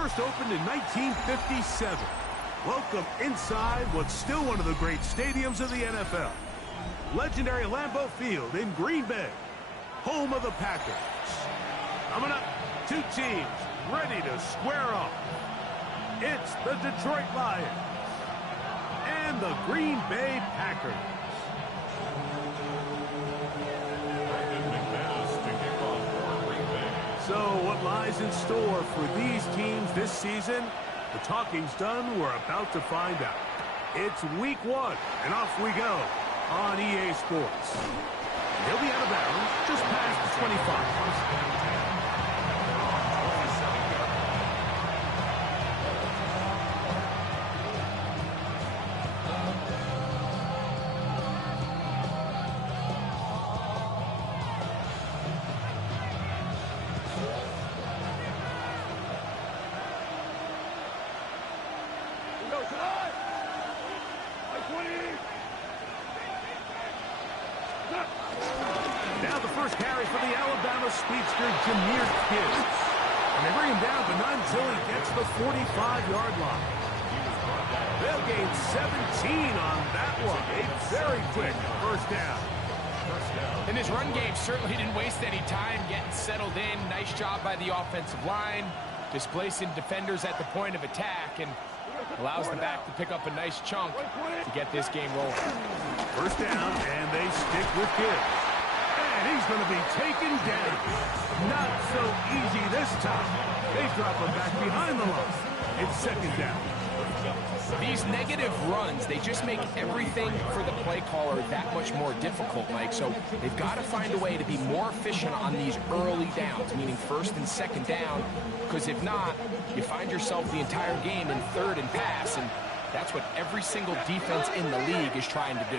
First opened in 1957. Welcome inside what's still one of the great stadiums of the NFL. Legendary Lambeau Field in Green Bay, home of the Packers. Coming up, two teams ready to square off. It's the Detroit Lions and the Green Bay Packers. So what lies in store for these teams this season? The talking's done. We're about to find out. It's week 1, and off we go on EA Sports. He'll be out of bounds just past the 25. Now the first carry for the Alabama speedster, Jameer Gibbs. And they bring him down, but not until he gets the 45-yard line. They'll gain 17 on that one. A very quick first down. And his run game certainly didn't waste any time getting settled in. Nice job by the offensive line, displacing defenders at the point of attack, and allows the back to pick up a nice chunk to get this game rolling. First down, and they stick with Gibbs. And he's going to be taken down. Not so easy this time. They drop him back behind the line. It's second down. These negative runs, they just make everything for the play caller that much more difficult, Mike. So they've got to find a way to be more efficient on these early downs, meaning first and second down, because if not, you find yourself the entire game in third and pass, and that's what every single defense in the league is trying to do.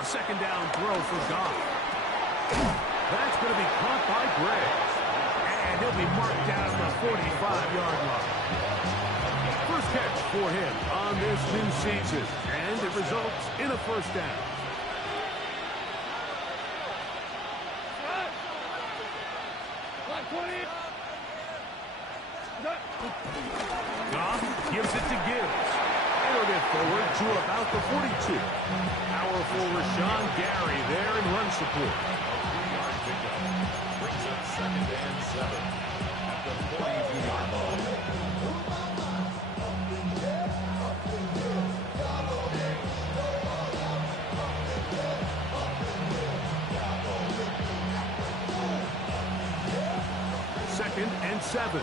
A second down throw for Goff. That's going to be caught by Gray. And he'll be marked down the 45-yard line. First catch for him on this new season. And it results in a first down. Goff gives it to Gibbs. It'll get forward to about the 42. Powerful Rashawn Gary there in run support. Brings up 2nd and 7 at the 42-yard line. Second and 7.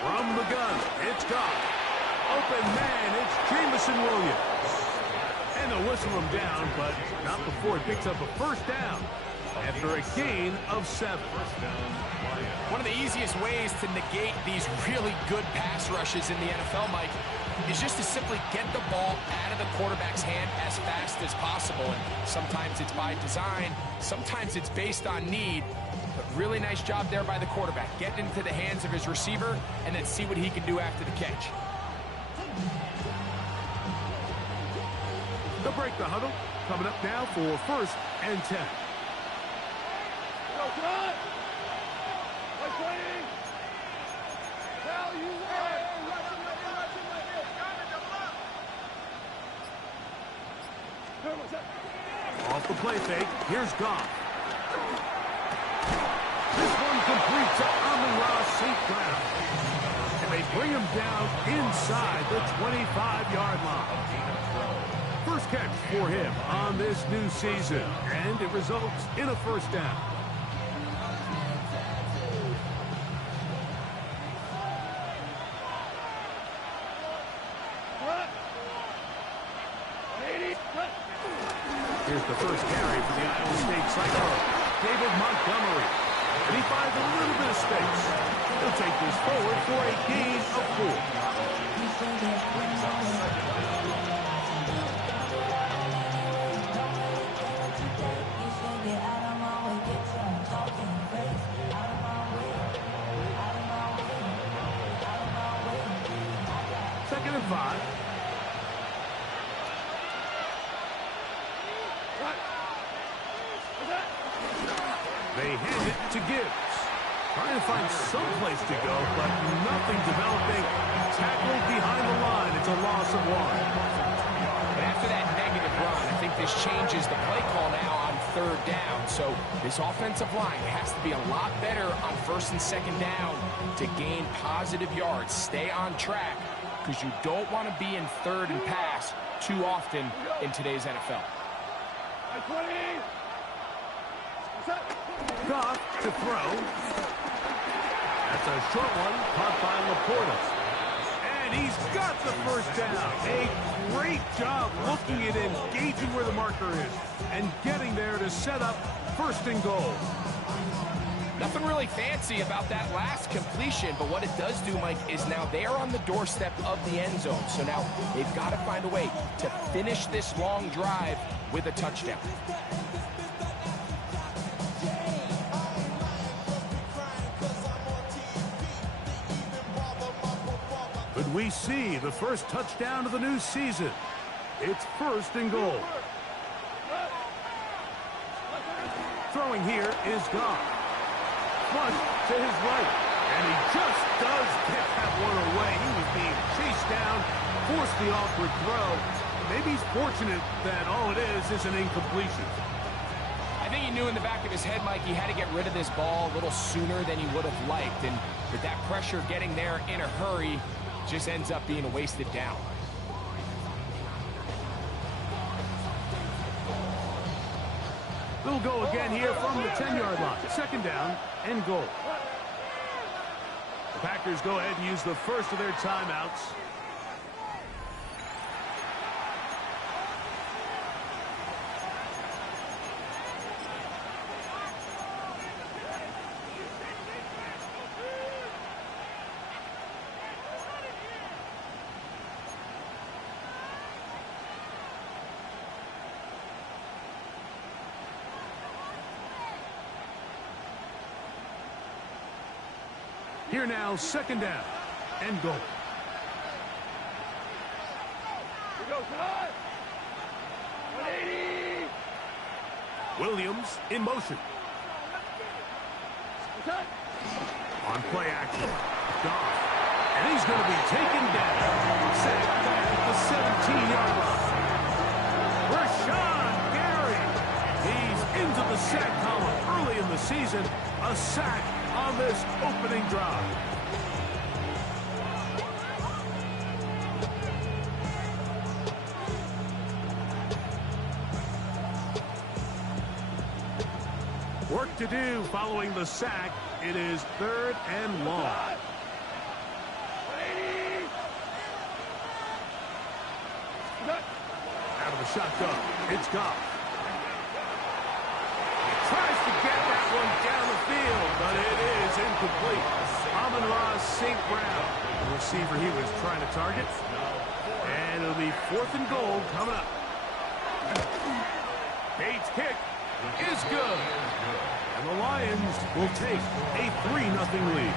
From the gun, it's Goff. Open man, it's Jameson Williams. And they'll whistle him down, but not before he picks up a first down after a gain of 7. One of the easiest ways to negate these really good pass rushes in the NFL, Mike, is just to simply get the ball out of the quarterback's hand as fast as possible. And sometimes it's by design, sometimes it's based on need. But really nice job there by the quarterback, getting into the hands of his receiver and then see what he can do after the catch. They'll break the huddle. Coming up now for first and 10. Off the play fake, here's Goff. This one completes to Amon-Ra St. Brown. And they bring him down inside the 25-yard line. First catch for him on this new season, and it results in a first down. Here's the first carry for the Iowa State Cyclone, David Montgomery. And he finds a little bit of space. He'll take this forward for a gain of 4. to Gibbs. Trying to find some place to go, but nothing developing. Tackled behind the line. It's a loss of 1. And after that negative run, I think this changes the play call now on 3rd down. So this offensive line has to be a lot better on 1st and 2nd down to gain positive yards. Stay on track, because you don't want to be in 3rd and pass too often in today's NFL. Goff to throw. That's a short one, caught by Laporta. And he's got the 1st down. A great job looking at engaging where the marker is and getting there to set up 1st and goal. Nothing really fancy about that last completion, but what it does do, Mike, is now they're on the doorstep of the end zone. So now they've got to find a way to finish this long drive with a touchdown. Could we see the first touchdown of the new season? It's 1st and goal. Throwing here is Goff. Flush to his right. And he just does get that one away. He was being chased down, forced the awkward throw. Maybe he's fortunate that all it is an incompletion. I think he knew in the back of his head, Mike, he had to get rid of this ball a little sooner than he would have liked. And with that pressure getting there in a hurry, just ends up being a wasted down. They'll go again here from the 10-yard line. 2nd down and goal. The Packers go ahead and use the first of their timeouts. Here now, 2nd down and goal. Williams in motion. On play action. Goff. And he's going to be taken down. Sacked at the 17-yard line. Rashawn Gary. He's into the sack column early in the season. A sack on this opening drive. Work to do following the sack. It is 3rd and long. Out of the shotgun, it's Goff. Tries to get that one down the field, but it is incomplete. Amon-Ra St. Brown, the receiver he was trying to target. And it'll be 4th and goal coming up. Bates' kick is good. And the Lions will take a 3-0 lead.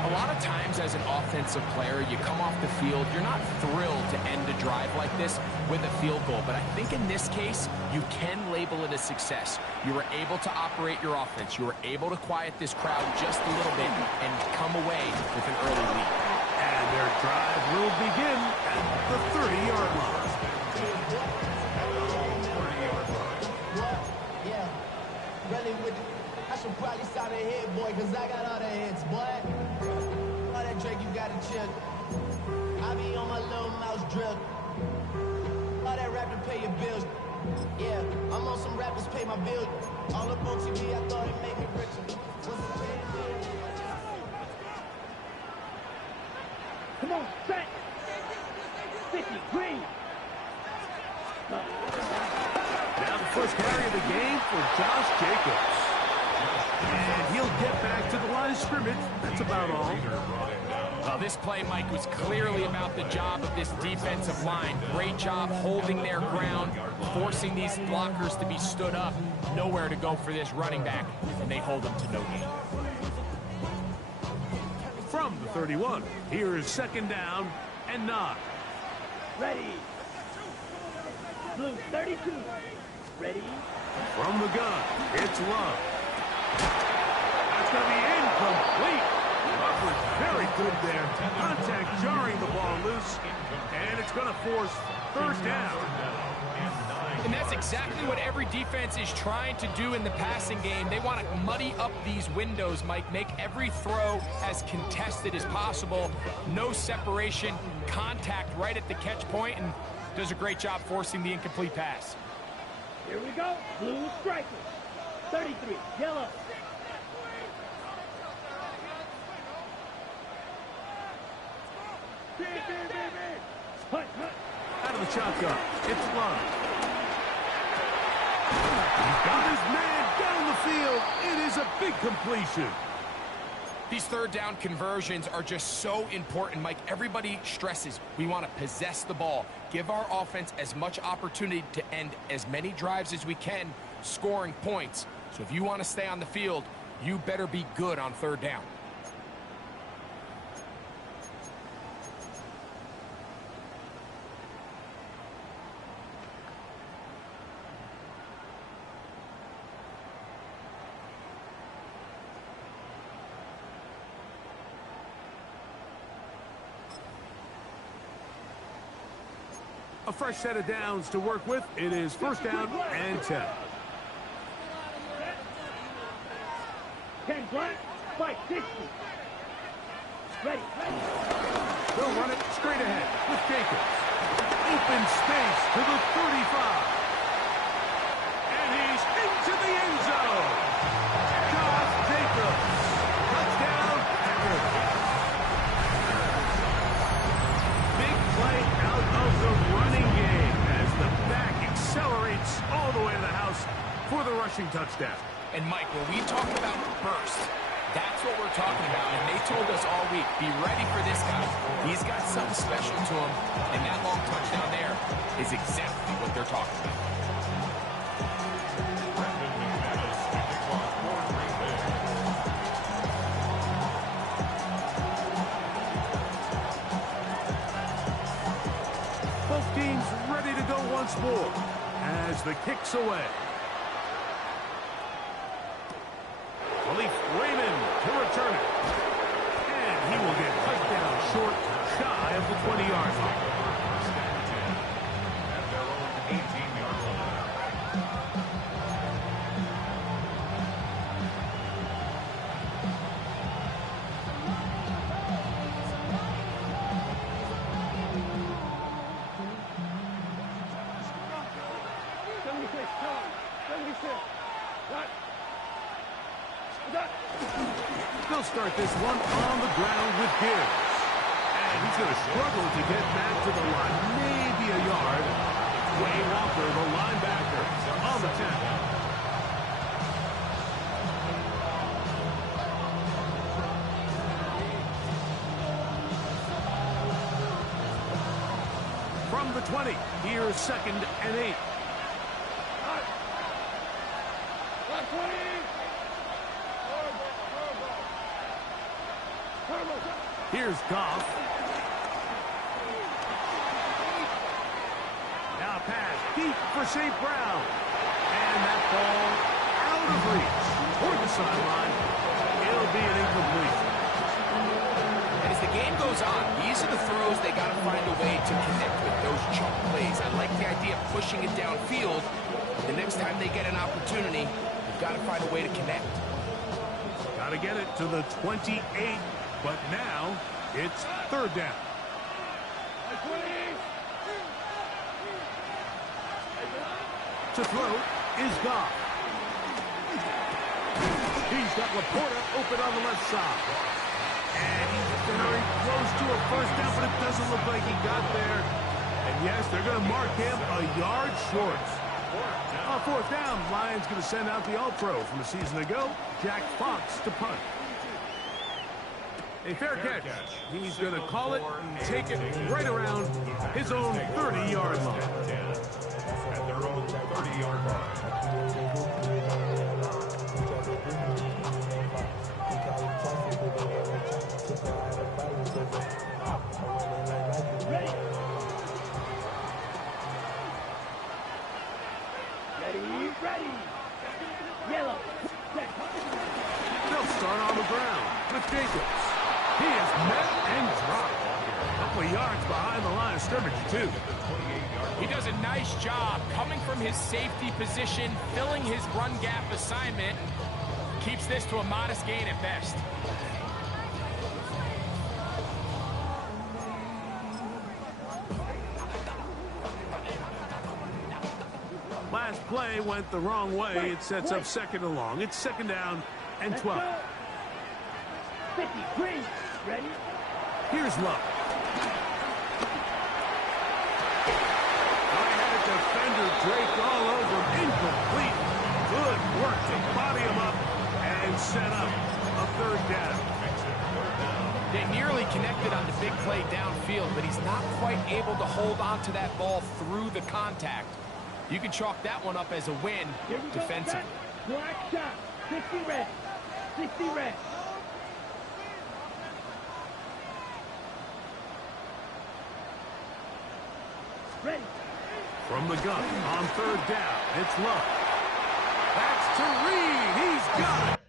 A lot of times as an offensive player, you come off the field, you're not thrilled to end a drive like this with a field goal. But I think in this case, you can label it a success. You were able to operate your offense. You were able to quiet this crowd just a little bit and come away with an early lead. And their drive will begin at the 30-yard line. Yeah, really with you. I should probably start a hit, boy, because I got all the hits, boy. All that Drake, you got to chill. I be on my little mouse drill. All that rap to pay your bills. Yeah, I'm on some rappers pay my bills. All up on TV, I thought it made me richer. Come on, set. 50, green. Now the first carry of the game for Josh Jacobs. And he'll get back to the line of scrimmage. That's about all. Well, this play, Mike, was clearly about the job of this defensive line. Great job holding their ground, forcing these blockers to be stood up. Nowhere to go for this running back, and they hold him to no gain. From the 31, here is 2nd down and 9. Ready. Blue 32. Ready. From the gun, it's Love. That's going to be incomplete. Was very good there. Contact jarring the ball loose, and it's going to force first down. And that's exactly what every defense is trying to do in the passing game. They want to muddy up these windows, Mike, make every throw as contested as possible. No separation, contact right at the catch point, and does a great job forcing the incomplete pass. Here we go. Blue strikers. 33, yellow. Hut, hut. Out of the shotgun. It's Love. He's got his man down the field. It is a big completion. These third down conversions are just so important, Mike. Everybody stresses we want to possess the ball, give our offense as much opportunity to end as many drives as we can, scoring points. So if you want to stay on the field, you better be good on third down. A fresh set of downs to work with. It is first down and 10. 10 black, fight 60. Ready, ready. They'll run it straight ahead with Jacobs. Open space to the 35. And he's into the end zone. Josh Jacobs. Touchdown, Packers. Big play out of the running game as the back accelerates all the way to the house for the rushing touchdown. And Mike, when we talk about burst, that's what we're talking about. And they told us all week, be ready for this guy. He's got something special to him. And that long touchdown there is exactly what they're talking about. Both teams ready to go once more as the kick's away. Khalif Raymond to return it. And he will get touchdown short, shy of the 20-yard line. At their own 18-yard line. They'll start this one on the ground with Gibbs. And he's going to struggle to get back to the line. Maybe a yard. Wayne Walker, the linebacker, on the tackle. From the 20, here's 2nd and 8. Here's Goff. Now pass deep for St. Brown. And that ball out of reach toward the sideline. It'll be an incomplete. And as the game goes on, these are the throws they got to find a way to connect with, those chunk plays. I like the idea of pushing it downfield. The next time they get an opportunity, they've got to find a way to connect. Got to get it to the 28, but now it's third down. To throw is Goff. He's got Laporta open on the left side. And he's very close to a first down, but it doesn't look like he got there. And yes, they're going to mark him a yard short. On fourth down, Lions going to send out the All-Pro from a season ago, Jack Fox, to punt. A fair catch. He's going to call it and take it right around his own 30-yard line. At their own 30-yard line. Ready. Ready, ready. Yellow. They'll start on the ground with Jacobs. He is met and dropped. A couple of yards behind the line of scrimmage, too. He does a nice job coming from his safety position, filling his run gap assignment. Keeps this to a modest gain at best. Last play went the wrong way. It sets up second and long. It's second down and 12. 53. Ready? Here's Love. Right-handed defender draped all over him. Incomplete. Good work to body him up and set up a third down. They nearly connected on the big play downfield, but he's not quite able to hold on to that ball through the contact. You can chalk that one up as a win defensively. Black shot. 60 red. 60 red. Ready. From the gun on third down, it's Love. That's to Reed. He's got it.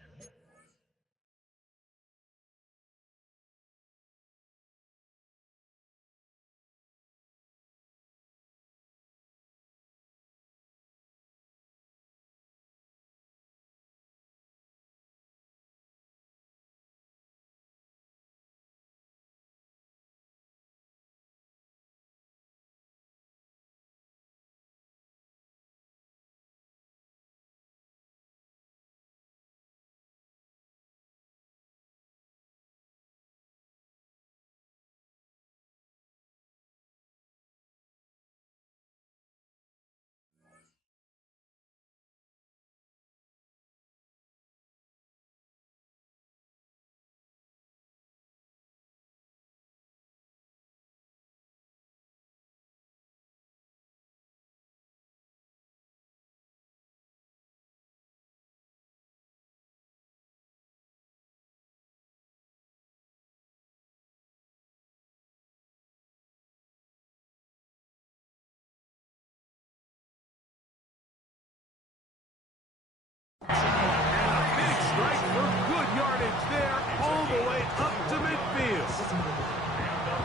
And a big strike for good yardage there, all the way up to midfield.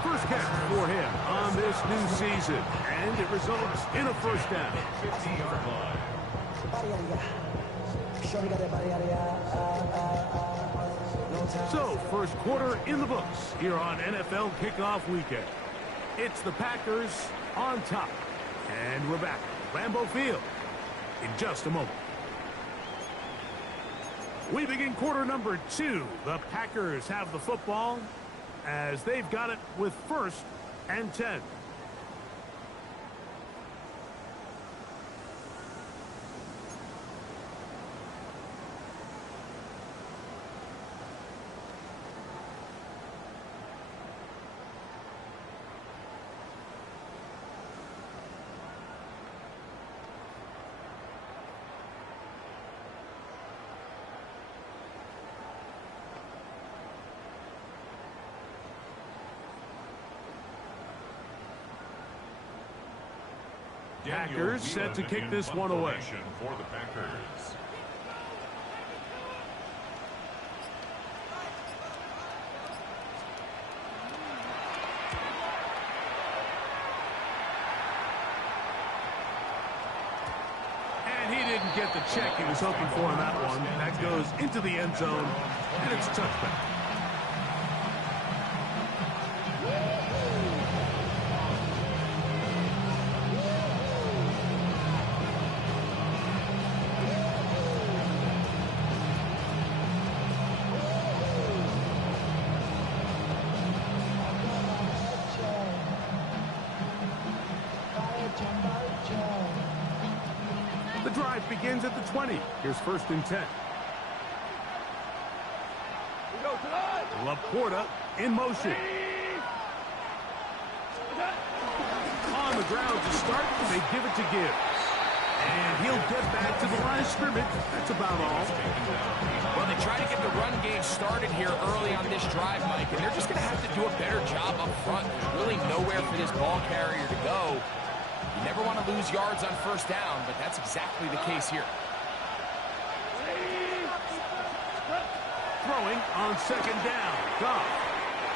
First catch for him on this new season, and it results in a first down. So, first quarter in the books here on NFL Kickoff Weekend. It's the Packers on top, and we're back at Lambeau Field in just a moment. We begin quarter number 2. The Packers have the football as they've got it with first and 10. Packers set to kick this one away. For the Packers. And he didn't get the check he was hoping for on that one. That goes into the end zone, and it's a touchback. The drive begins at the 20. Here's first and 10. Laporta in motion. On the ground to start, they give it to Gibbs. And he'll get back to the line of scrimmage. That's about all. Well, they try to get the run game started here early on this drive, Mike, and they're just going to have to do a better job up front. There's really nowhere for this ball carrier to go. You never want to lose yards on first down, but that's exactly the case here. throwing on second down. Goff.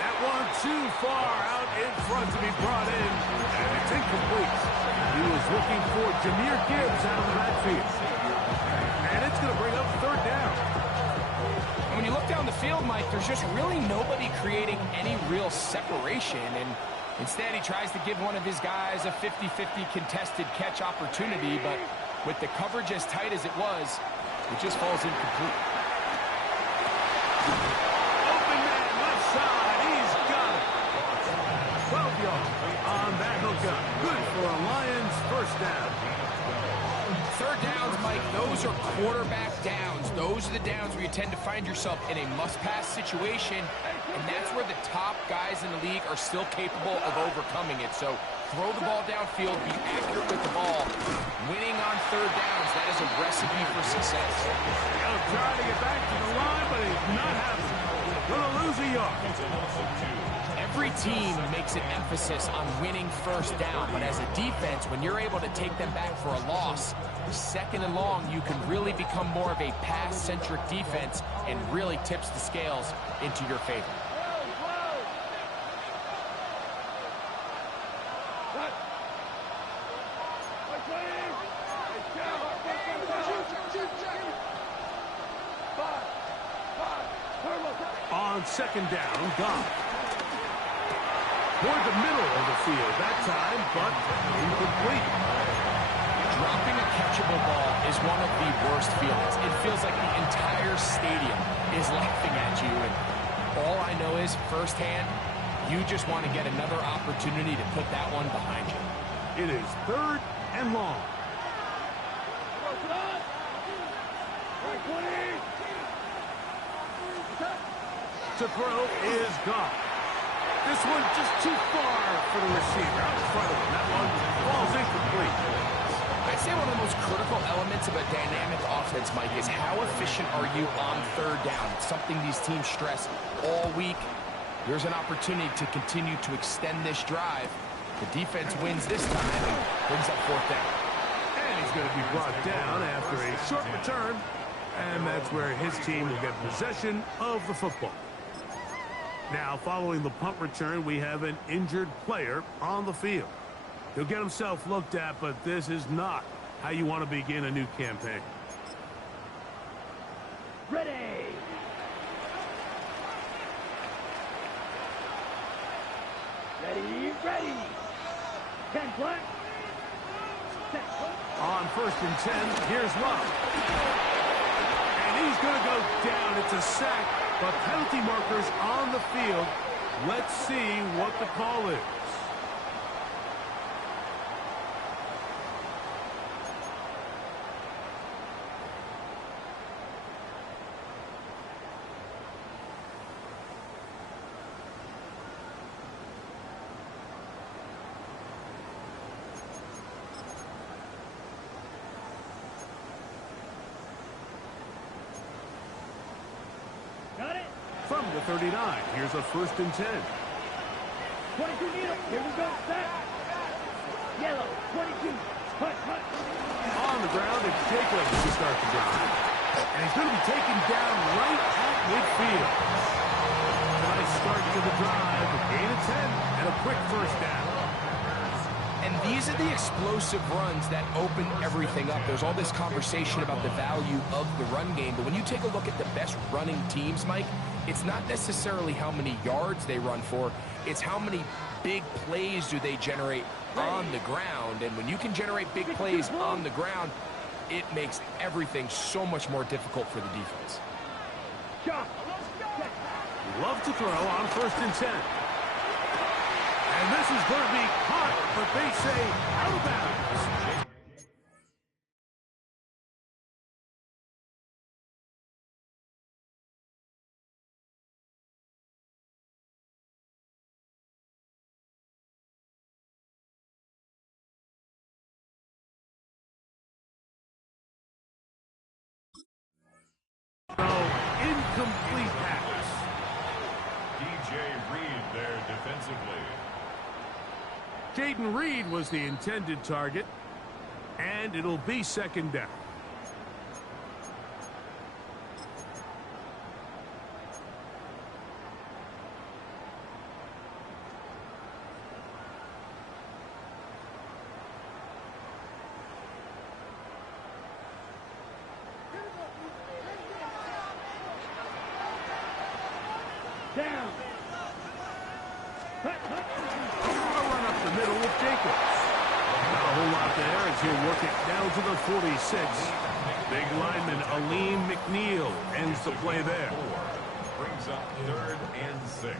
That one too far out in front to be brought in, and it's incomplete. He was looking for Jahmyr Gibbs out of the backfield. And it's going to bring up third down. And when you look down the field, Mike, there's just really nobody creating any real separation. And instead, he tries to give one of his guys a 50-50 contested catch opportunity. But with the coverage as tight as it was, it just falls incomplete. Open man, left side. He's got it. 12 yards on that hookup. Good for a Lions first down. Third downs, Mike, those are quarterback downs. Those are the downs where you tend to find yourself in a must-pass situation, and that's where the top guys in the league are still capable of overcoming it. So throw the ball downfield, be accurate with the ball. Winning on third downs, that is a recipe for success. He'll try to get back to the line, but he's not happening. Gonna lose a yard. Every team makes an emphasis on winning first down, but as a defense, when you're able to take them back for a loss, second and long, you can really become more of a pass-centric defense and really tips the scales into your favor. On second down, Goff. Toward the middle of the field that time, but incomplete. Dropping a catchable ball is one of the worst feelings. It feels like the entire stadium is laughing at you, and all I know is firsthand, you just want to get another opportunity to put that one behind you. It is third and long. To throw is Goff. This one just too far for the receiver out in front of him. That one falls incomplete. I'd say one of the most critical elements of a dynamic offense, Mike, is how efficient are you on third down? It's something these teams stress all week. Here's an opportunity to continue to extend this drive. The defense wins this time and brings up fourth down. And he's going to be brought down after a short return. And that's where his team will get possession of the football. Now, following the punt return, we have an injured player on the field. He'll get himself looked at, but this is not how you want to begin a new campaign. Ready. Ready, ready. 10 black. On first and 10, here's Love. And he's going to go down. It's a sack, but penalty markers on the field. Let's see what the call is. Got it. From the 39, here's a first and 10. 22 needle. Here we go. Set. Yellow. 22. Hut, hut. On the ground, it's Jacobs to start the drive. And he's going to be taken down right at midfield. Nice start to the drive. A gain of 10 and a quick first down. And these are the explosive runs that open everything up. There's all this conversation about the value of the run game, but when you take a look at the best running teams, Mike, it's not necessarily how many yards they run for, it's how many big plays do they generate on the ground. And when you can generate big plays on the ground, it makes everything so much more difficult for the defense. Love to throw on first and 10. And this is going to be caught, but they say out of bounds. So, incomplete pass. DJ Reed there defensively. Jaden Reed was the intended target, and it'll be second down. he'll work it down to the 46. Big lineman Aleem McNeil ends the play there. Brings up 3rd and 6.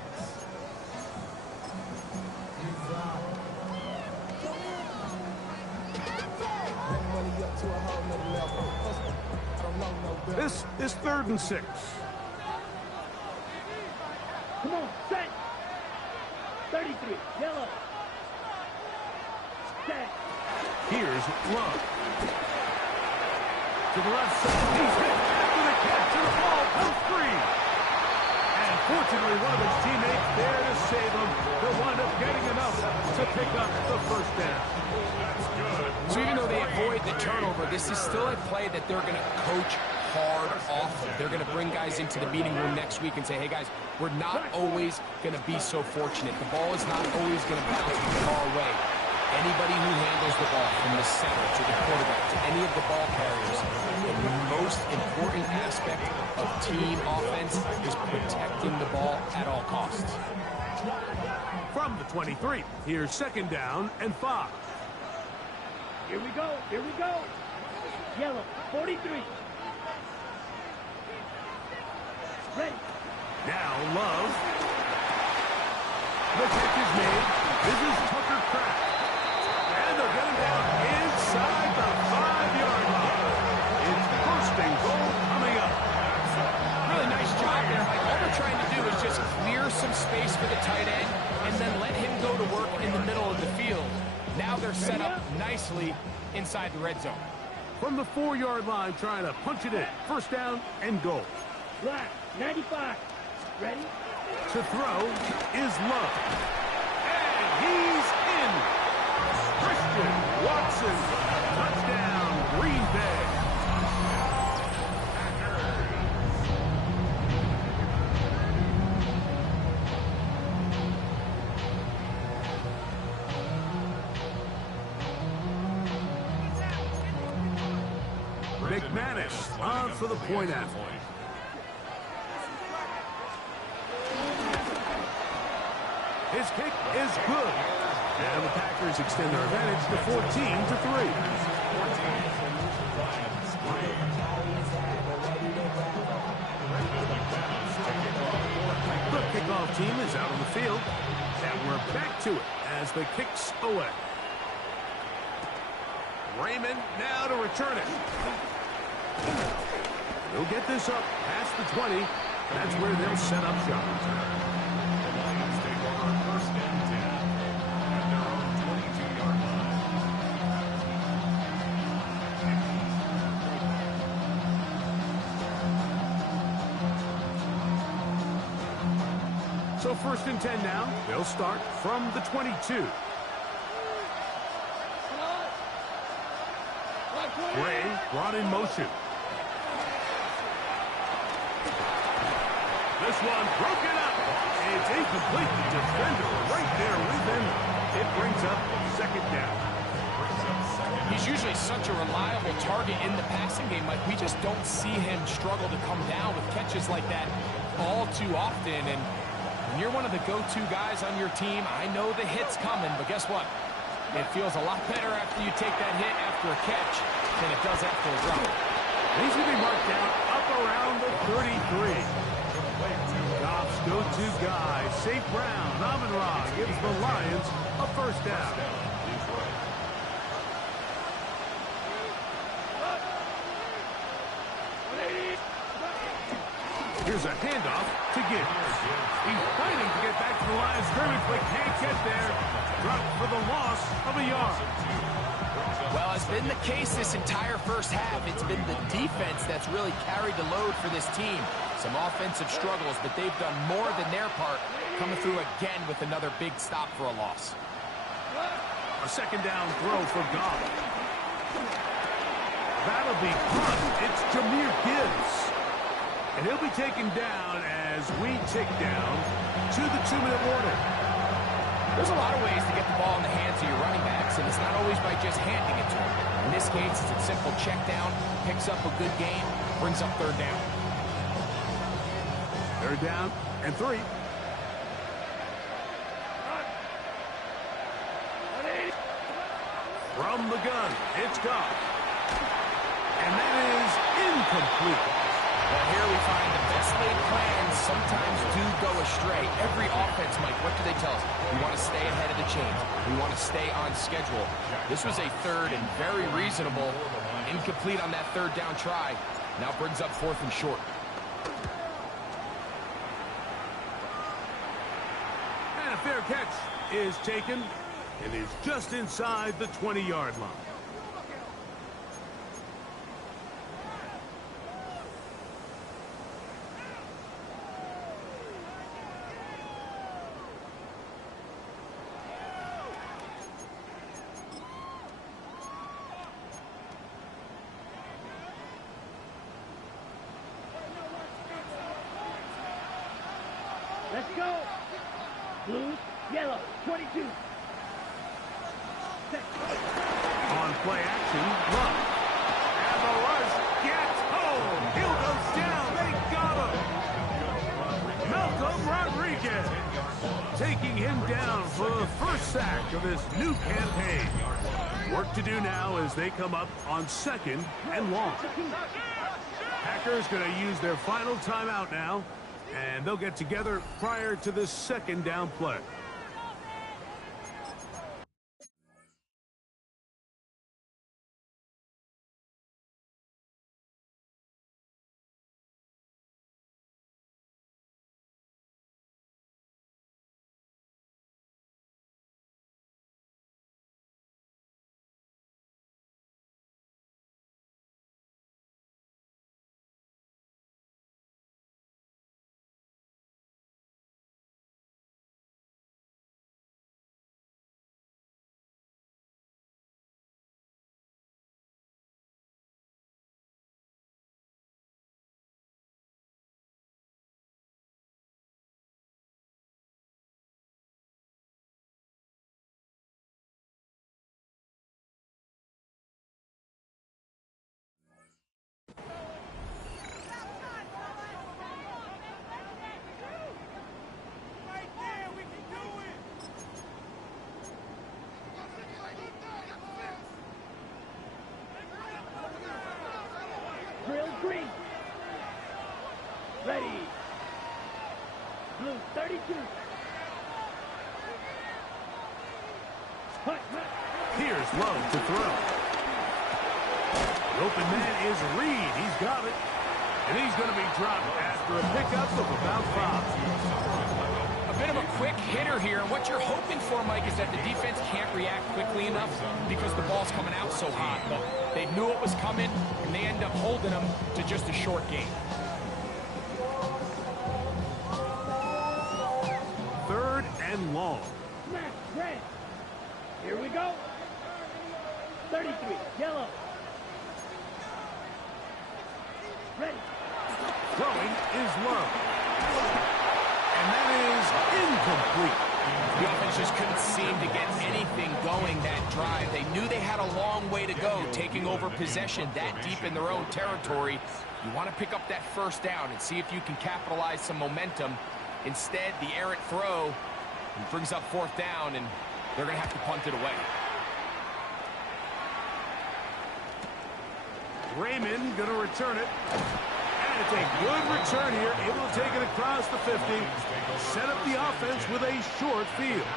This is 3rd and 6. Come on, set. 33, yellow. Set. Here's Love. To the left side. He's hit after the catch, and the ball comes free. And fortunately, one of his teammates there to save him. They'll wind up getting enough to pick up the first down. So even though they avoid the turnover, this is still a play that they're going to coach hard often. They're going to bring guys into the meeting room next week and say, hey, guys, we're not always going to be so fortunate. The ball is not always going to bounce far away. Anybody who handles the ball from the center to the quarterback to any of the ball carriers, the most important aspect of team offense is protecting the ball at all costs. From the 23, here's 2nd down and 5. Here we go, here we go. Yellow, 43. Ready. Now Love. The catch is made. This is Tucker Kraft. And they're getting down inside the 5-yard line. It's 1st and goal coming up. Really nice job there, Mike. All they're trying to do is just clear some space for the tight end and then let him go to work in the middle of the field. Now they're set up nicely inside the red zone. From the 4-yard line, trying to punch it in. 1st down and goal. Black, 95. Ready? To throw is Love. And he's in. Christian Watson. Touchdown, Green Bay. McManus on for the point after. His kick is good. And the Packers extend their advantage to 14-3. The kickoff team is out on the field. And we're back to it as the kick's away. Raymond now to return it. He'll get this up past the 20. That's where they'll set up shop. The Lions take over 1st and 10 at their own 22-yard line. So 1st and 10 now. They'll start from the 22. Gray brought in motion. This one broken up. It's incomplete. The defender right there with him. It brings up 2nd down. He's usually such a reliable target in the passing game. Like, we just don't see him struggle to come down with catches like that all too often. And when you're one of the go-to guys on your team, I know the hit's coming, but guess what? It feels a lot better after you take that hit after a catch than it does after a drop. He's going to be marked down up around the 33. Goff's go-to guy, St. Brown, Amon-Ra gives the Lions a 1st down. Here's a handoff to Gibbs. He's fighting to get back to the line of scrimmage, but can't get there. Dropped for the loss of a yard. Well, it's been the case this entire 1st half. It's been the defense that's really carried the load for this team. Some offensive struggles, but they've done more than their part, coming through again with another big stop for a loss. A 2nd down throw for Goff. That'll be punt. It's Jahmyr Gibbs. And he'll be taken down as we tick down to the 2-minute warning. There's a lot of ways to get the ball in the hands of your running backs, and it's not always by just handing it to them. In this case, it's a simple check down, picks up a good gain, brings up 3rd down. 3rd down and 3. From the gun, it's Goff. And that is incomplete. Well, here we find the best laid plans sometimes do go astray. Every offense, Mike, what do they tell us? We want to stay ahead of the chains. We want to stay on schedule. This was a third and very reasonable. Incomplete on that third down try. Now brings up 4th and short. And a fair catch is taken. It is just inside the 20-yard line. Let's go. Blue, yellow, 22. On play action, Love. And the rush gets home. Hill goes down. They got him. Malcolm Rodriguez taking him down for the first sack of this new campaign. Work to do now as they come up on 2nd and long. Packers going to use their final timeout now, and they'll get together prior to this 2nd down play. Drill green. Ready. Blue, 32. Hut, hut. Here's Love to throw. The open man is Reed. He's got it. And he's going to be dropped after a pickup of about 5. A bit of a quick hitter here. And what you're hoping for, Mike, is that the defense can't react quickly enough because the ball's coming out so hot. But they knew it was coming, and they end up holding them to just a short game. 3rd and long. Smash, red. Here we go. 33, yellow. Ready. Throwing is Love. And that is incomplete. The offense just couldn't seem to get anything going that drive. They knew they had a long way to go, taking over possession that deep in their own territory. You want to pick up that 1st down and see if you can capitalize some momentum. Instead, the errant throw brings up 4th down, and they're going to have to punt it away. Raymond going to return it. And it's a good return here, able to take it across the 50. Set up the offense with a short field.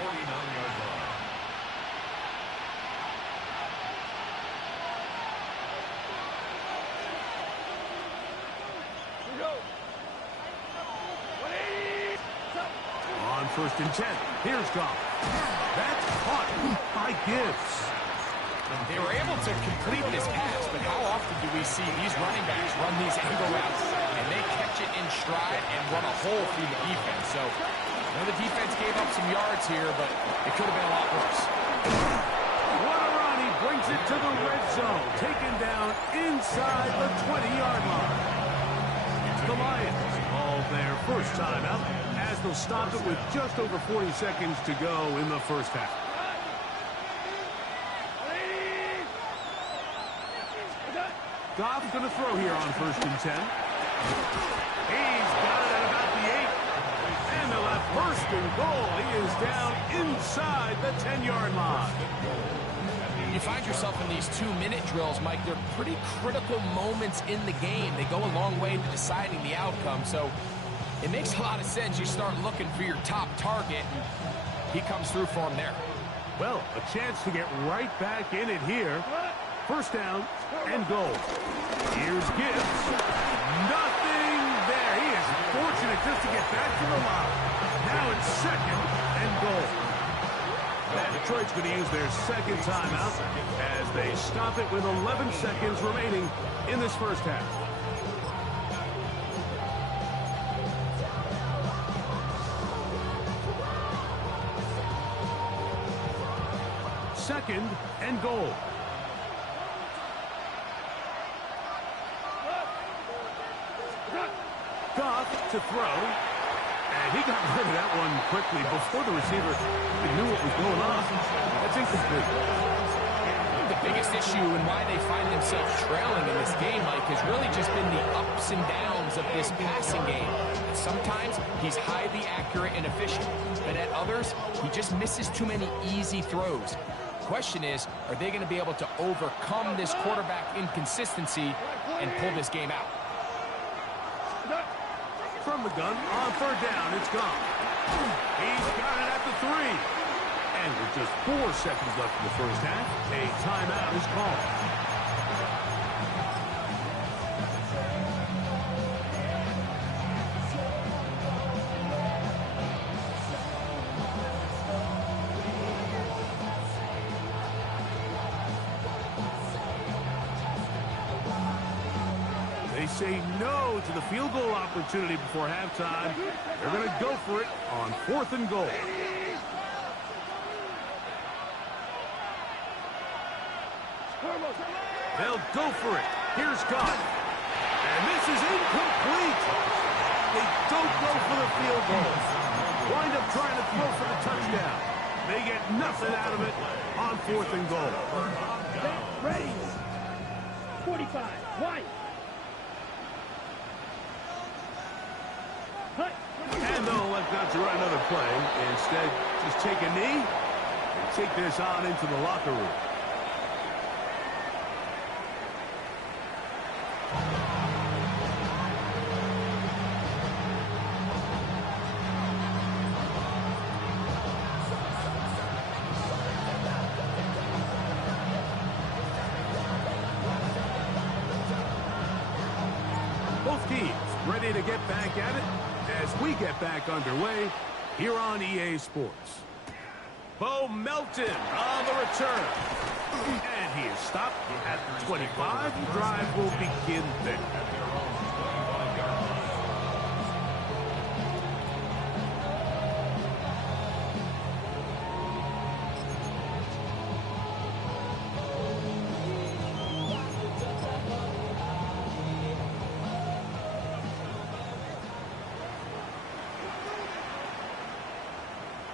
49-yard line. On 1st and 10, here's Goff. That's caught by Gibbs. They were able to complete this pass, but how often do we see these running backs run these angle routes and they catch it in stride and run a hole through the defense? So, the defense gave up some yards here, but it could have been a lot worse. What a run. He brings it to the red zone, taken down inside the 20-yard line. The Lions call their first timeout as they'll stop it with just over 40 seconds to go in the 1st half. Goff's going to throw here on 1st and 10. He's got it at about the 8. And they'll have 1st and goal. He is down inside the 10-yard line. You find yourself in these 2-minute drills, Mike. They're pretty critical moments in the game. They go a long way to deciding the outcome. So it makes a lot of sense. You start looking for your top target, and he comes through for him there. Well, a chance to get right back in it here. First down and goal. Here's Gibbs. Nothing there. He is fortunate just to get back to the line. Now it's second and goal. And Detroit's going to use their second timeout as they stop it with 11 seconds remaining in this first half. Second and goal. Goff to throw. And he got rid of that one quickly before the receiver even knew what was going on. That's incomplete. The biggest issue and why they find themselves trailing in this game, Mike, has really just been the ups and downs of this passing game. Sometimes he's highly accurate and efficient, but at others, he just misses too many easy throws. Question is, are they going to be able to overcome this quarterback inconsistency and pull this game out? From the gun, on third down, it's gone. He's got it at the 3. And with just 4 seconds left in the first half, a timeout is called. They say no to the field goal opportunity before halftime. They're going to go for it on 4th and goal. They'll go for it. Here's Goff. And this is incomplete. They don't go for the field goal. Wind up trying to throw for the touchdown. They get nothing out of it on 4th and goal. Ready. 45. White. And they'll elect not to run another play. Instead, just take a knee and take this on into the locker room. Both teams ready to get back at it as we get back underway here on EA Sports. Bo Melton on the return. And he is stopped at the 25. The drive will begin there.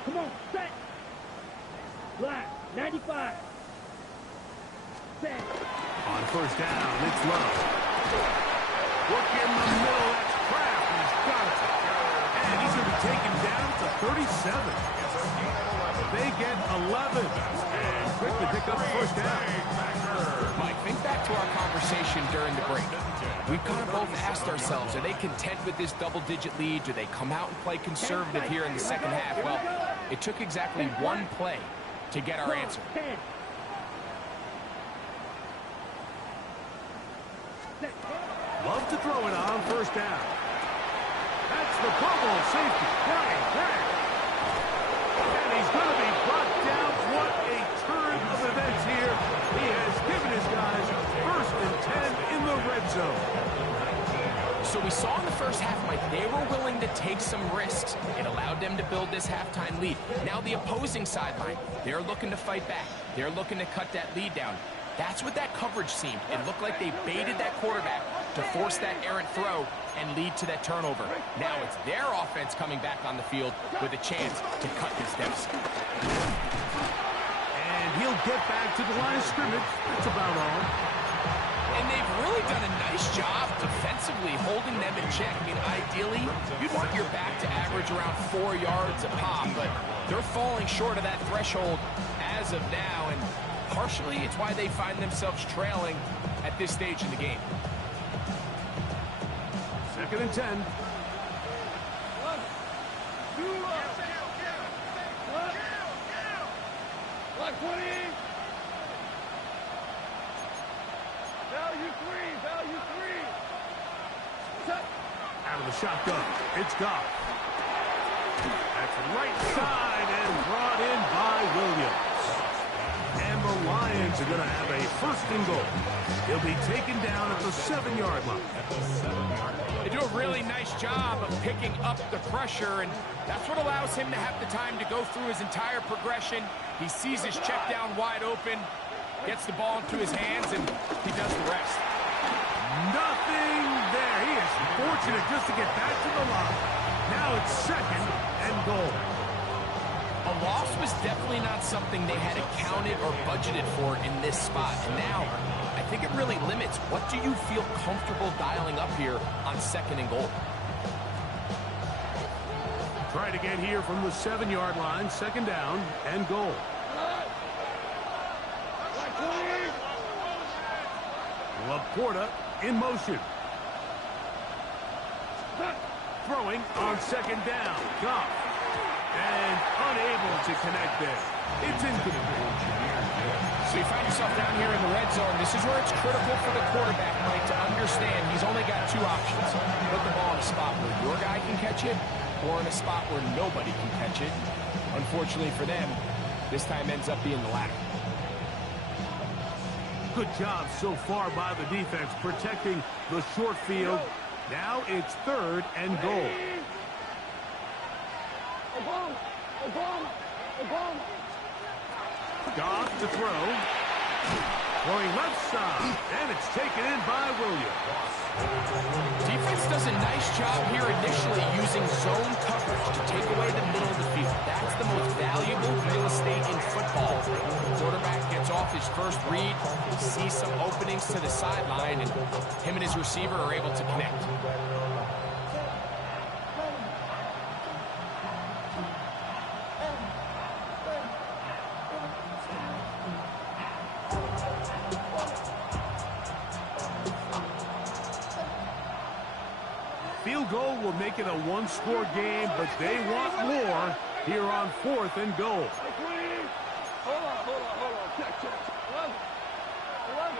Come on, set. Black, 95. Set. On first down, it's Love. Work in the middle, that's Kraft. He's got it. And he's going to be taken down to 37. They get 11. And quickly pick up first down. Mike, think back to our conversation during the break. We've kind of both asked ourselves, are they content with this double-digit lead? Do they come out and play conservative here in the second half? Well, it took exactly one play to get our answer. Love to throw it on first down. That's the bubble safety. Brian Grant. And he's going to be brought down. What a turn of events here. He has given his guys 1st and 10 in the red zone. So we saw in the first half, Mike, they were willing to take some risks. It allowed them to build this halftime lead. Now the opposing sideline, they're looking to fight back. They're looking to cut that lead down. That's what that coverage seemed. It looked like they baited that quarterback to force that errant throw and lead to that turnover. Now it's their offense coming back on the field with a chance to cut this deficit. And he'll get back to the line of scrimmage. That's about all. And they've really done a nice job defensively holding them in check. I mean, ideally, you'd want your back to average around 4 yards a pop, but they're falling short of that threshold as of now. And partially it's why they find themselves trailing at this stage in the game. 2nd and 10. Block 20. Value 3. Set. Out of the shotgun, it's Goff. That's right side and brought in by Williams. And the Lions are going to have a 1st and goal. He'll be taken down at the 7-yard line. They do a really nice job of picking up the pressure, and that's what allows him to have the time to go through his entire progression. He sees his check down wide open, gets the ball into his hands, and he does the rest. Nothing there. He is fortunate just to get back to the line. Now it's 2nd and goal. A loss was definitely not something they had accounted or budgeted for in this spot. And now, I think it really limits what do you feel comfortable dialing up here on 2nd and goal. Try to get here from the 7-yard line, 2nd down and goal. Laporta in motion. Throwing on 2nd down. Goff. And unable to connect there. It's incomplete. So you find yourself down here in the red zone. This is where it's critical for the quarterback, Mike, to understand he's only got 2 options. Put the ball in a spot where your guy can catch it, or in a spot where nobody can catch it. Unfortunately for them, this time ends up being the latter. Good job so far by the defense protecting the short field. Now it's 3rd and goal. Goff to throw. Throwing left side, and it's taken in by Williams. Defense does a nice job here initially using zone coverage to take away the middle of the field. That's the most valuable real estate in football. The quarterback gets off his first read, sees some openings to the sideline, and him and his receiver are able to connect. Field goal will make it a 1-score game, but they want more here on 4th and goal. Hold on. Check. 11.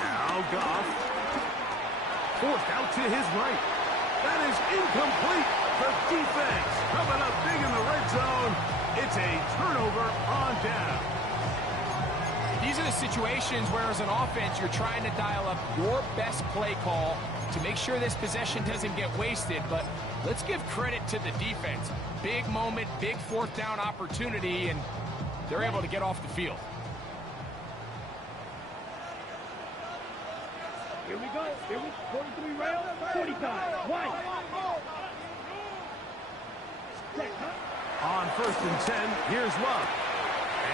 Now Goff. Forced out to his right. That is incomplete. The defense coming up big in the red zone. It's a turnover on down. These are the situations where, as an offense, you're trying to dial up your best play call to make sure this possession doesn't get wasted. But let's give credit to the defense. Big moment, big 4th down opportunity, and they're able to get off the field. Here we go. 43 rail, 45. One. On 1st and 10, here's Love.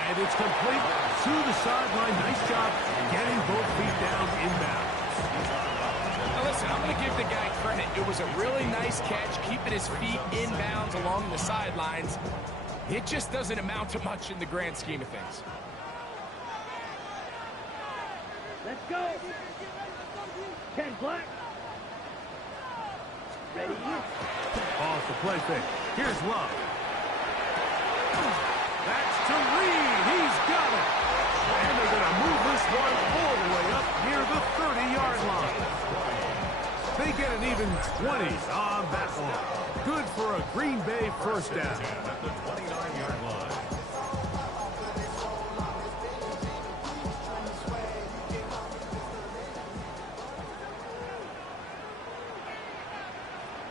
And it's complete to the sideline. Nice job getting both feet down inbounds. Now listen, I'm going to give the guy credit. It was a really nice catch, keeping his feet inbounds along the sidelines. It just doesn't amount to much in the grand scheme of things. Let's go. 10 black. Ready? Off the play fake. Here's Love. That's to Reed. He's got it. And they're going to move this one all the way up near the 30-yard line. They get an even 20 on that one. Good for a Green Bay 1st down. At the 29-yard line.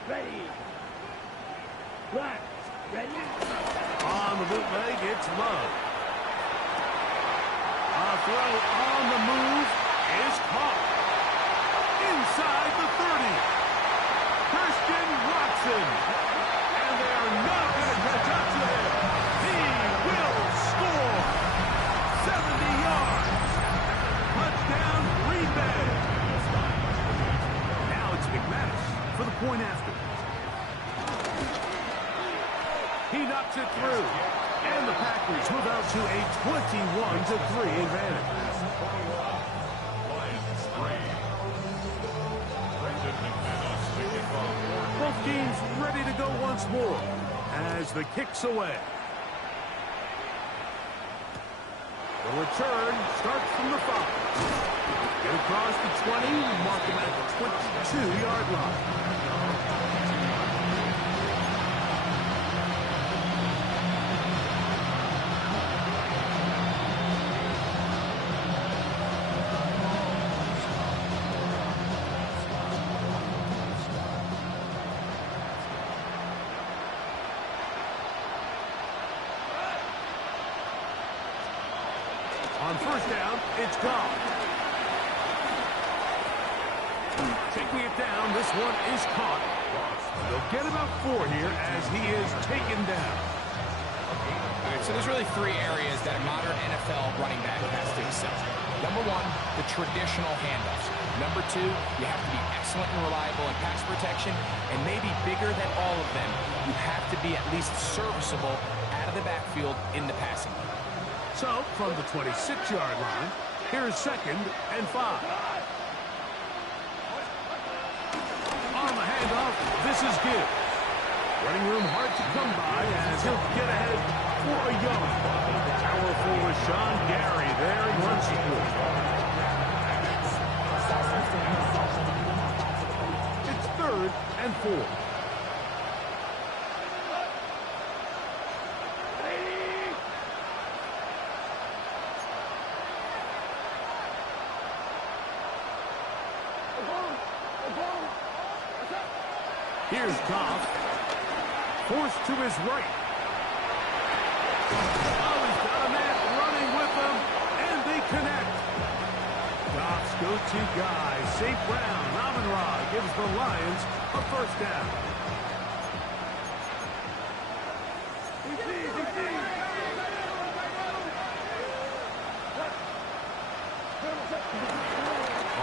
Ready. Black. Ready. On the bootleg, it's Love. A throw on the move is caught. Inside the 30. Christian Watson. And they are not going to catch up to him. He will score. 70 yards. Touchdown, Green Bay. Now it's McManus for the point after. He knocks it through. And the pass Packers move out to a 21-3 advantage. Lions 3. Brendan McManus to kick off. Both teams ready to go once more as the kick's away. The return starts from the 5. Get across the 20, mark him at the 22-yard line. On first down, it's gone. Taking it down, this one is caught. They'll get about 4 here as he is taken down. All right, so there's really 3 areas that a modern NFL running back has to excel. Number 1, the traditional handoffs. Number 2, you have to be excellent and reliable in pass protection, and maybe bigger than all of them, you have to be at least serviceable out of the backfield in the passing game. So, from the 26-yard line, here's 2nd and 5. On the handoff, this is Gibbs. Running room hard to come by as he'll get ahead for a yard. Powerful Rashawn Gary there in run support. It's 3rd and 4. Here's Goff. Forced to his right. Oh, he's got a man running with him, and they connect. Goff's go-to guy, St. Brown, Amon-Ra gives the Lions a first down.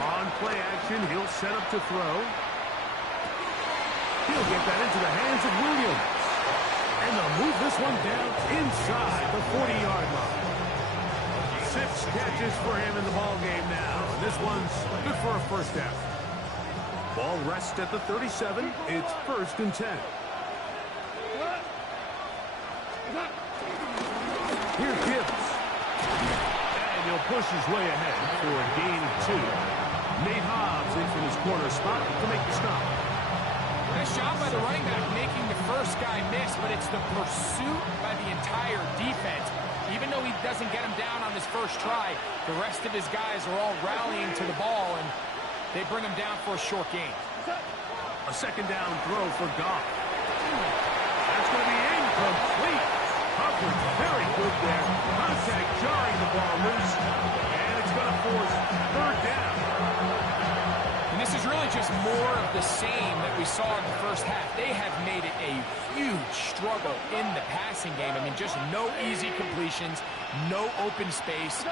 On play action, he'll set up to throw. He'll get that into the hands of Williams. And they'll move this one down inside the 40-yard line. 6 catches for him in the ball game now. And this one's good for a first down. Ball rests at the 37. It's 1st and 10. Here's Gibbs. And he'll push his way ahead for a gain of 2. Nate Hobbs in from his corner spot to make the stop. Nice job by the running back making the first guy miss, but it's the pursuit by the entire defense. Even though he doesn't get him down on his first try, the rest of his guys are all rallying to the ball, and they bring him down for a short gain. A 2nd down throw for Goff. That's going to be incomplete. Coverage very good there. Contact jarring the ball loose, and it's going to force 3rd down. And this is really just more of the same that we saw in the first half. They have made it a huge struggle in the passing game. I mean, just no easy completions, no open space.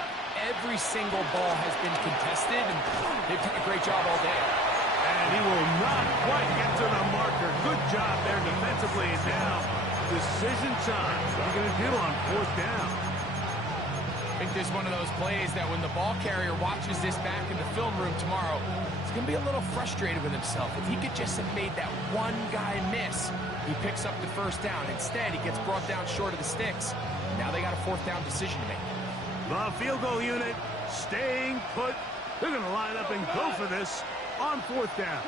Every single ball has been contested, and they've done a great job all day. And he will not quite get to the marker. Good job there defensively. And now, decision time. What are you going to do on 4th down? I think there's one of those plays that when the ball carrier watches this back in the film room tomorrow, he's going to be a little frustrated with himself. If he could just have made that one guy miss, he picks up the first down. Instead, he gets brought down short of the sticks. Now they got a 4th down decision to make. The field goal unit staying put. They're going to line up and go for this on 4th down.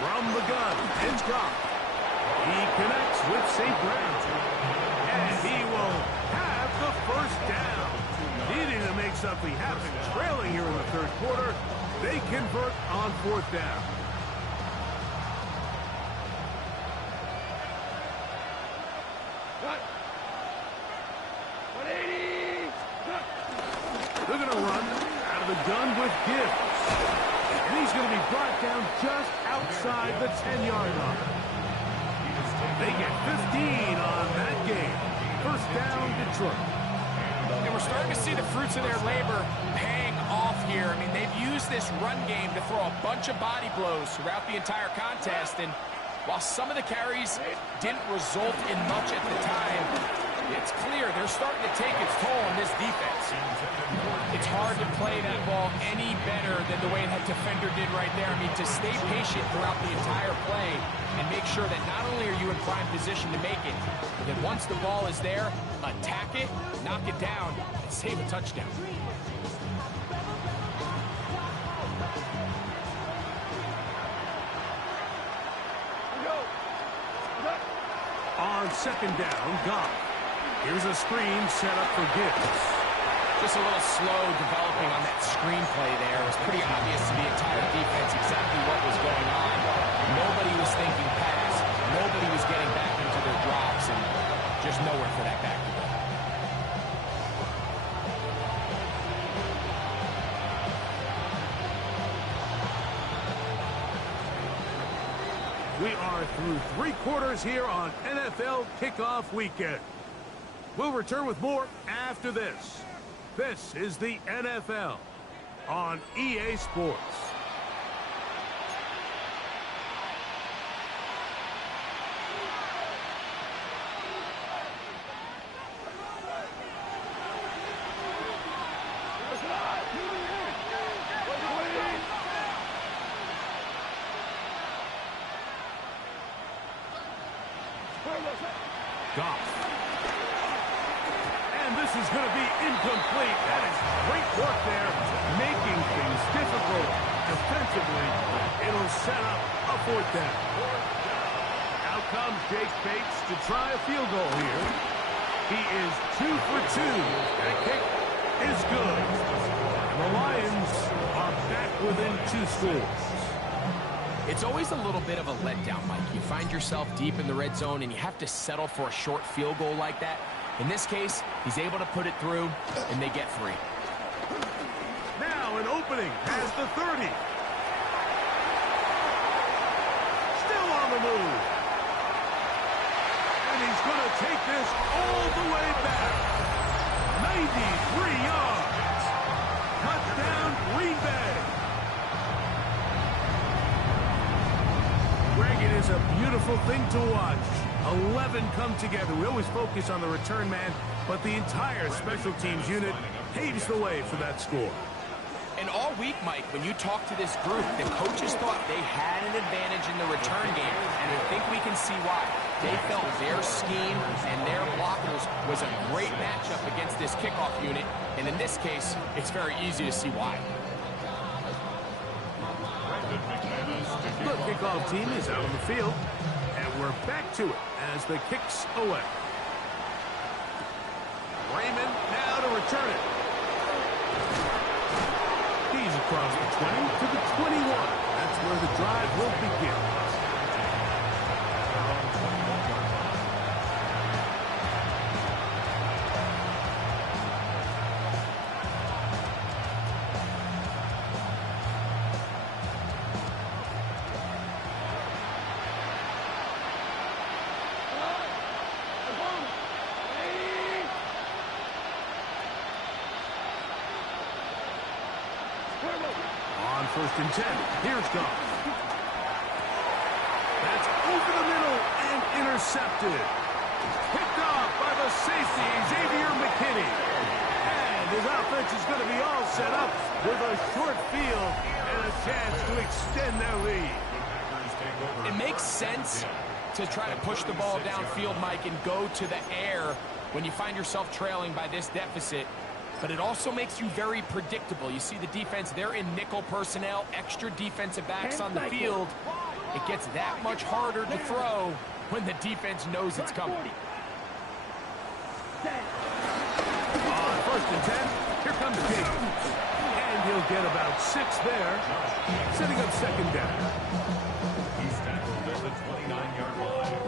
From the gun, it's Goff. He connects with St. Brown. And he will have the first down. Needing to make something happen. Trailing here in the 3rd quarter. They convert on 4th down. They're going to run out of the gun with Gibbs. And he's going to be brought down just outside the 10-yard line. They get 15 on that game. First down, Detroit. And we're starting to see the fruits of their labor paying off here. I mean, they've used this run game to throw a bunch of body blows throughout the entire contest, and While some of the carries didn't result in much at the time, it's clear they're starting to take its toll on this defense. It's hard to play that ball any better than the way that defender did right there. I mean, to stay patient throughout the entire play and make sure that not only are you in prime position to make it, but that once the ball is there, attack it, knock it down, and save a touchdown. On second down, Goff. Here's a screen set up for Gibbs. Just a little slow developing on that screenplay there. It was pretty obvious to the entire defense exactly what was going on. Nobody was thinking pass. Nobody was getting back into their drops, and just nowhere for that back to go. We are through 3 quarters here on NFL Kickoff Weekend. We'll return with more after this. This is the NFL on EA Sports. Goff. And this is going to be incomplete. That is great work there, making things difficult defensively. It'll set up a 4th down. Out comes Jake Bates to try a field goal here. He is 2 for 2. That kick is good. And the Lions are back within 2 scores. It's always a little bit of a letdown, Mike. You find yourself deep in the red zone, and you have to settle for a short field goal like that. In this case, he's able to put it through, and they get 3. Now an opening has the 30. Still on the move. And he's going to take this all the way back. 93 yards. Touchdown, Green Bay. Greg, it is a beautiful thing to watch. 11 come together. We always focus on the return man, but the entire special teams unit paves the way for that score. And all week, Mike, when you talk to this group, the coaches thought they had an advantage in the return game, and I think we can see why. They felt their scheme and their blockers was a great matchup against this kickoff unit, and in this case, it's very easy to see why. The kickoff team is out on the field, and we're back to it as the kick's away. Raymond now to return it. He's across the 20 to the 21. That's where the drive will begin. On 1st and 10, here's Goff. That's over the middle and intercepted. Picked off by the safety, Xavier McKinney. And his offense is going to be all set up with a short field and a chance to extend their lead. It makes sense to try to push the ball downfield, Mike, and go to the air when you find yourself trailing by this deficit. But it also makes you very predictable. You see the defense, they're in nickel personnel, extra defensive backs on the field. It gets that much harder to throw when the defense knows it's coming. On 1st and 10, here comes Jacobs. And he'll get about 6 there, setting up 2nd down. He's tackled at the 29-yard line.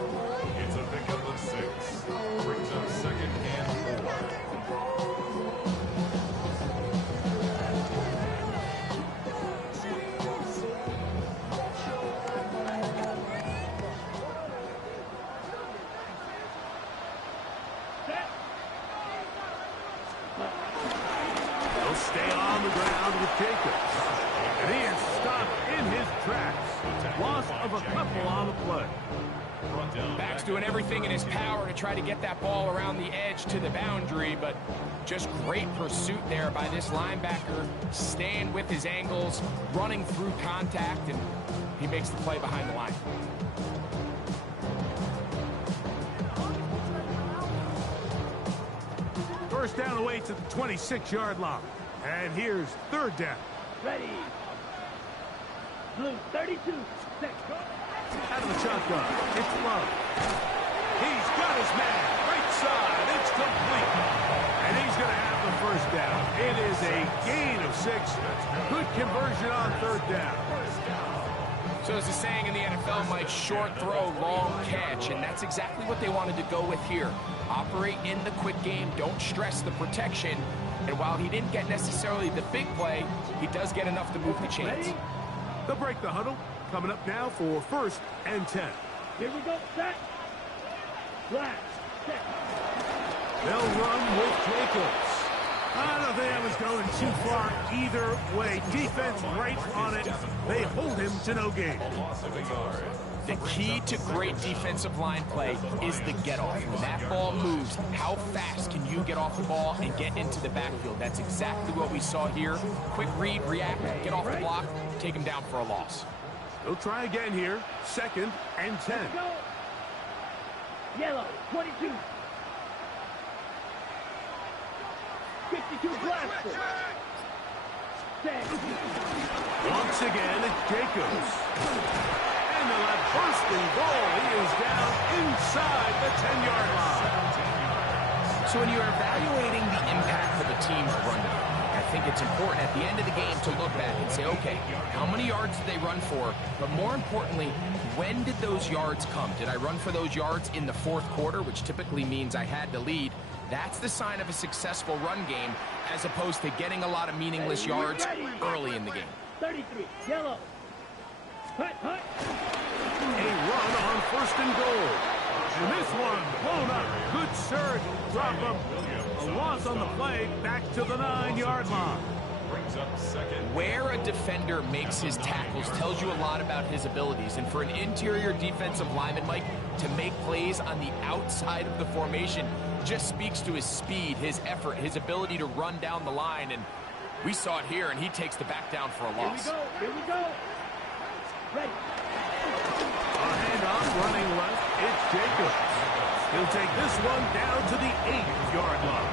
It's a pickup of 6. Brings up 2nd and 4. He'll stay on the ground with Jacobs. And he is stopped in his tracks. Loss of a couple on the play. Back's doing everything in his power to try to get that ball around the edge to the boundary, but just great pursuit there by this linebacker, staying with his angles, running through contact, and he makes the play behind the line. First down away to the 26-yard line. And here's third down. Ready. Blue 32. Set. Out of the shotgun. It's Love. He's got his man. Right side. It's complete. And he's going to have the first down. It is a gain of 6. Good conversion on third down. So as the saying in the NFL, Mike, short throw, long catch, and that's exactly what they wanted to go with here. Operate in the quick game, don't stress the protection, and while he didn't get necessarily the big play, he does get enough to move the chains. They'll break the huddle. Coming up now for 1st and 10. Here we go, set. Flat. Set. They'll run with Jacobs. I don't think I was going too far either way. Defense right on it. They hold him to no gain. The key to great defensive line play is the get-off. When that ball moves, how fast can you get off the ball and get into the backfield? That's exactly what we saw here. Quick read, react, get off the block, take him down for a loss. They'll try again here. 2nd and 10. Go. Yellow 22. 52 blaster. Set. Once again, it's Jacobs. And they'll have first and goal. He is down inside the 10-yard line. So when you're evaluating the impact of a team's run game, I think it's important at the end of the game to look back and say, okay, how many yards did they run for? But more importantly, when did those yards come? Did I run for those yards in the 4th quarter, which typically means I had to lead? That's the sign of a successful run game, as opposed to getting a lot of meaningless yards early in the game. 33. Yellow. Hut, hut. A run on 1st and goal. And this one blown up. Good surge. Drop him. A loss on the play. Back to the 9-yard line. Where a defender makes his tackles tells you a lot about his abilities. And for an interior defensive lineman, Mike, to make plays on the outside of the formation just speaks to his speed, his effort, his ability to run down the line. And we saw it here, and he takes the back down for a loss. Here we go. Here we go. Ready. A handoff running left. It's Jacobs. He'll take this one down to the 8-yard line.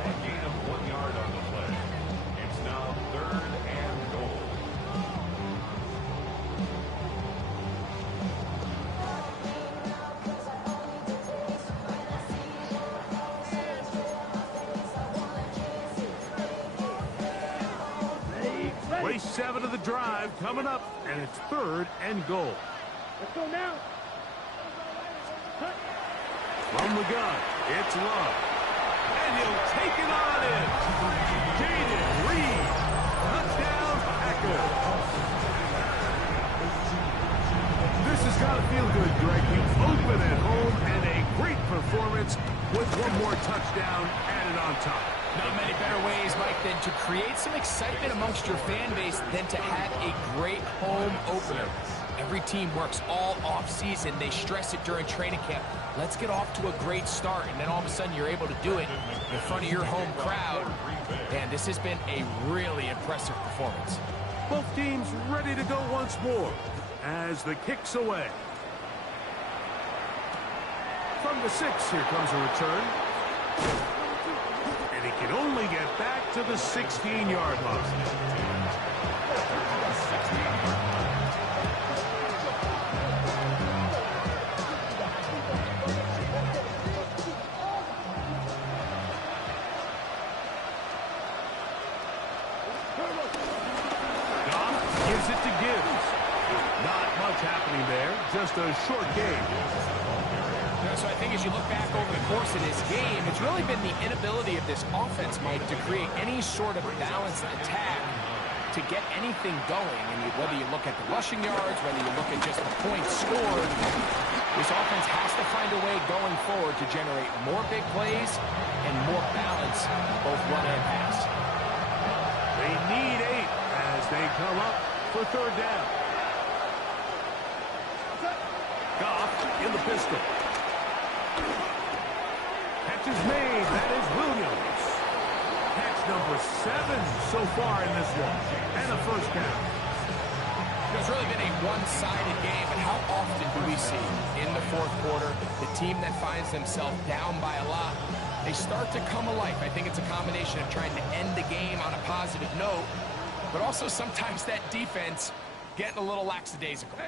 A gain of 1 yard on the play. It's now 3rd and goal. Ready. Ready. Race 7 of the drive coming up, and it's 3rd and goal. Let's go now. Hut. From the gun, it's Love. And he'll take it on in. Jaden Reed. Touchdown, Packers. This has got to feel good, Greg. You open at home, and a great performance with one more touchdown added on top. Not many better ways, Mike, than to create some excitement amongst your fan base than to have a great home opener. Every team works all off-season. They stress it during training camp. Let's get off to a great start, and then all of a sudden you're able to do it in front of your home crowd. And this has been a really impressive performance. Both teams ready to go once more as the kick's away. From the 6, here comes a return. And he can only get back to the 16-yard line. Gives it to Gibbs. Not much happening there. Just a short game. So I think as you look back over the course of this game, it's really been the inability of this offense, Mike, to create any sort of balanced attack to get anything going. And whether you look at the rushing yards, whether you look at just the points scored, this offense has to find a way going forward to generate more big plays and more balance, both run and pass. need 8 as they come up for third down. Goff in the pistol. Catch is made. That is Williams. Catch number 7 so far in this one. And a first down. It's really been a one-sided game, but how often do we see in the fourth quarter the team that finds themselves down by a lot, they start to come alive. I think it's a combination of trying to end the game on a positive note, but also sometimes that defense getting a little lackadaisical.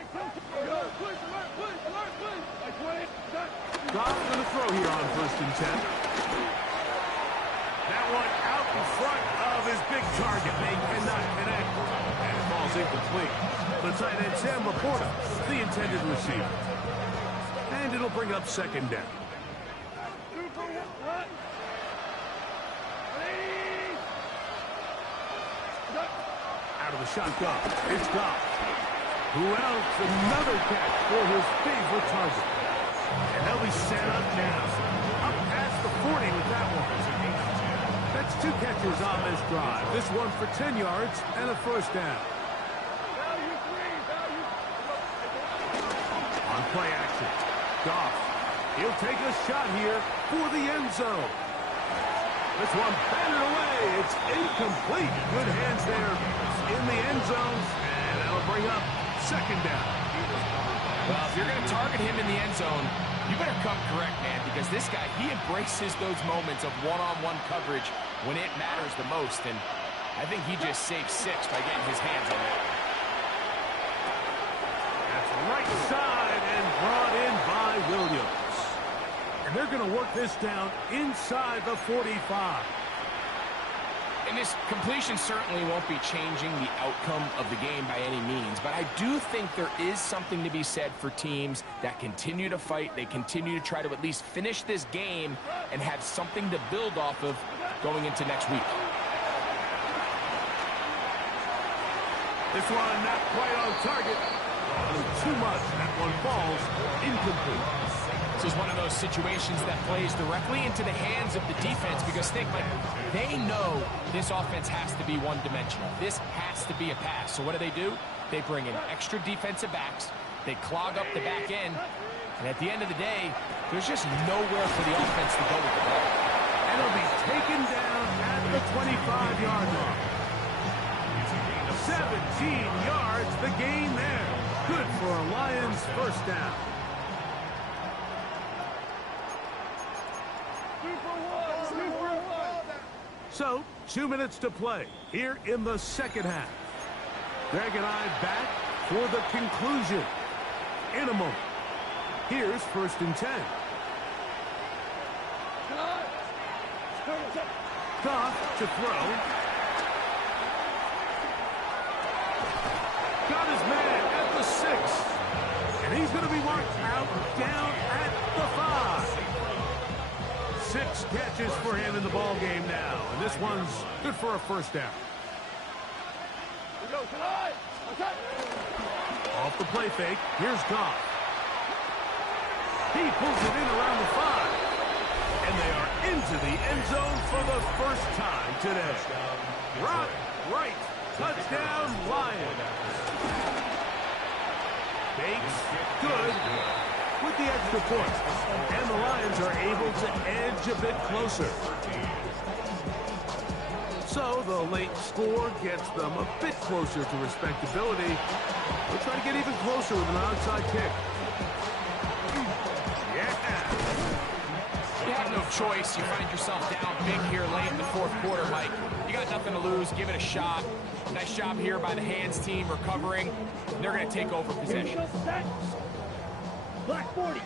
Goff going to throw here on 1st and 10. That one out in front of his big target. They cannot connect. And it falls incomplete. The tight end, Sam Laporta, the intended receiver. And it'll bring up 2nd down. Out of the shotgun, it's Goff. Who else? Another catch for his favorite target. And they'll be set up now. Up past the 40 with that one. That's 2 catches on this drive. This one for 10 yards and a first down. On play action, Goff. He'll take a shot here for the end zone. This one batted away. It's incomplete. Good hands there in the end zone. And that'll bring up 2nd down. Well, if you're going to target him in the end zone, you better come correct, man, because this guy, he embraces those moments of one-on-one coverage when it matters the most, and I think he just saved 6 by getting his hands on it. That's right side and brought in by Williams. And they're going to work this down inside the 45. And this completion certainly won't be changing the outcome of the game by any means, but I do think there is something to be said for teams that continue to fight. They continue to try to at least finish this game and have something to build off of going into next week. This one not quite on target. Too much. That one falls incomplete. This is one of those situations that plays directly into the hands of the defense because think, like, they know this offense has to be one-dimensional. This has to be a pass. So what do? They bring in extra defensive backs. They clog up the back end. And at the end of the day, there's just nowhere for the offense to go with the ball. And it'll be taken down at the 25-yard line. 17 yards, the gain there. Good for a Lions first down. So, 2 minutes to play here in the second half. Greg and I back for the conclusion in a moment. Here's 1st and 10. Goff to throw. Got his man at the 6. And he's going to be marked out down at the 5. 6 catches for him in the ball game now. And this one's good for a first down. Off the play fake, here's Goff. He pulls it in around the 5. And they are into the end zone for the first time today. Rock right. Touchdown, Lions. Bates, good. With the extra point. And the Lions are able to edge a bit closer. So the late score gets them a bit closer to respectability. They'll try to get even closer with an onside kick. Yeah. You have no choice. You find yourself down big here late in the fourth quarter, Mike. You got nothing to lose. Give it a shot. Nice job here by the hands team recovering. They're going to take over possession. Black 40.